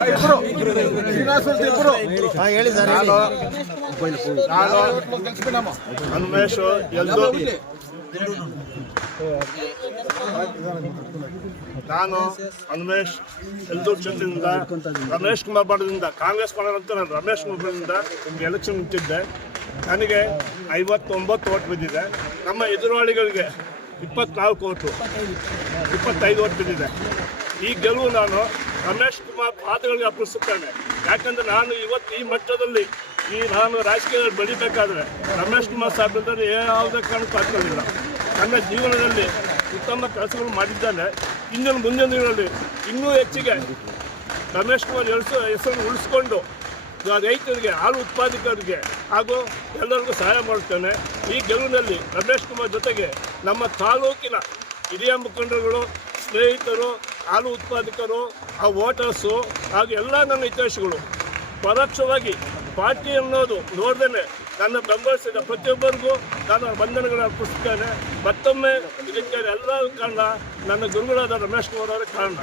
ಇಬ್ರು ಶ್ರೀನಿವಾಸ್ ಇಬ್ರು ಹೇಳಿ ಸರ್ ನಾನು ನಾನು ಹನುಮೇಶ್ ಎಲ್ದು? ನಾನು ಹನುಮೇಶ್ ಎಲ್ದೂರ್ ಕ್ಷೇತ್ರದಿಂದ ರಮೇಶ್ ಕುಮಾರ್ ಬಾಡದಿಂದ ಕಾಂಗ್ರೆಸ್ ಮಾಡೋದಂತ ನಾನು ರಮೇಶ್ ಕುಮಾರ್ ನಿಮ್ಗೆ ಎಲೆಕ್ಷನ್ ನಿಂತಿದ್ದೆ ನನಗೆ ಐವತ್ತೊಂಬತ್ತು ಓಟ್ ಬಿದ್ದಿದೆ. ನಮ್ಮ ಎದುರಾಳಿಗಳಿಗೆ ಇಪ್ಪತ್ನಾಲ್ಕು ಓಟು ಇಪ್ಪತ್ತೈದು ಓಟ್ ಬಿದ್ದಿದೆ. ಈ ಗೆಲುವು ನಾನು ರಮೇಶ್ ಕುಮಾರ್ ಪಾದಗಳಿಗೆ ಅರ್ಪಿಸುತ್ತೇನೆ ಯಾಕಂದ್ರೆ ನಾನು ಇವತ್ತು ಈ ಮಟ್ಟದಲ್ಲಿ ಈ ನಾನು ರಾಜಕೀಯದಲ್ಲಿ ಬೆಳಿಬೇಕಾದ್ರೆ ರಮೇಶ್ ಕುಮಾರ್ ಸಾಹೇಬ್ರಿಂದ ಯಾವುದೇ ಕಾರಣಕ್ಕೂ ಆಗ್ತದಿಲ್ಲ ನನ್ನ ಜೀವನದಲ್ಲಿ ಉತ್ತಮ ಕೆಲಸಗಳು ಮಾಡಿದ್ದಾನೆ. ಇಂದಿನ ಮುಂದಿನ ದಿನಗಳಲ್ಲಿ ಇನ್ನೂ ಹೆಚ್ಚಿಗೆ ರಮೇಶ್ ಕುಮಾರ್ ಹೆಸರು ಹೆಸರನ್ನು ಉಳಿಸ್ಕೊಂಡು ರೈತರಿಗೆ, ಹಾಲು ಉತ್ಪಾದಕರಿಗೆ ಹಾಗೂ ಎಲ್ಲರಿಗೂ ಸಹಾಯ ಮಾಡುತ್ತೇನೆ. ಈ ಗೆಲುವಿನಲ್ಲಿ ರಮೇಶ್ ಕುಮಾರ್ ಜೊತೆಗೆ ನಮ್ಮ ತಾಲೂಕಿನ ಹಿರಿಯ ಮುಖಂಡರುಗಳು, ಸ್ನೇಹಿತರು ಹಾಲು ಉತ್ಪಾದಕರು, ಆ ವೋಟರ್ಸು, ಹಾಗೂ ಎಲ್ಲ ನನ್ನ ಹಿತೈಷಿಗಳು. ಪರೋಕ್ಷವಾಗಿ ಪಾರ್ಟಿ ಅನ್ನೋದು ನೋಡ್ದೇನೆ ನನ್ನ ಬೆಂಬಲಿಸಿದ ಪ್ರತಿಯೊಬ್ಬರಿಗೂ ನಾನು ಬಂಧನಗಳ ಅರ್ಪಿಸುತ್ತೇನೆ. ಮತ್ತೊಮ್ಮೆ ಇದಕ್ಕೆ ಎಲ್ಲ ಕಾರಣ ನನ್ನ ಗುರುಗಳಾದ ರಮೇಶ್ ಕುಮಾರ್ ಅವರೇ ಕಾರಣ.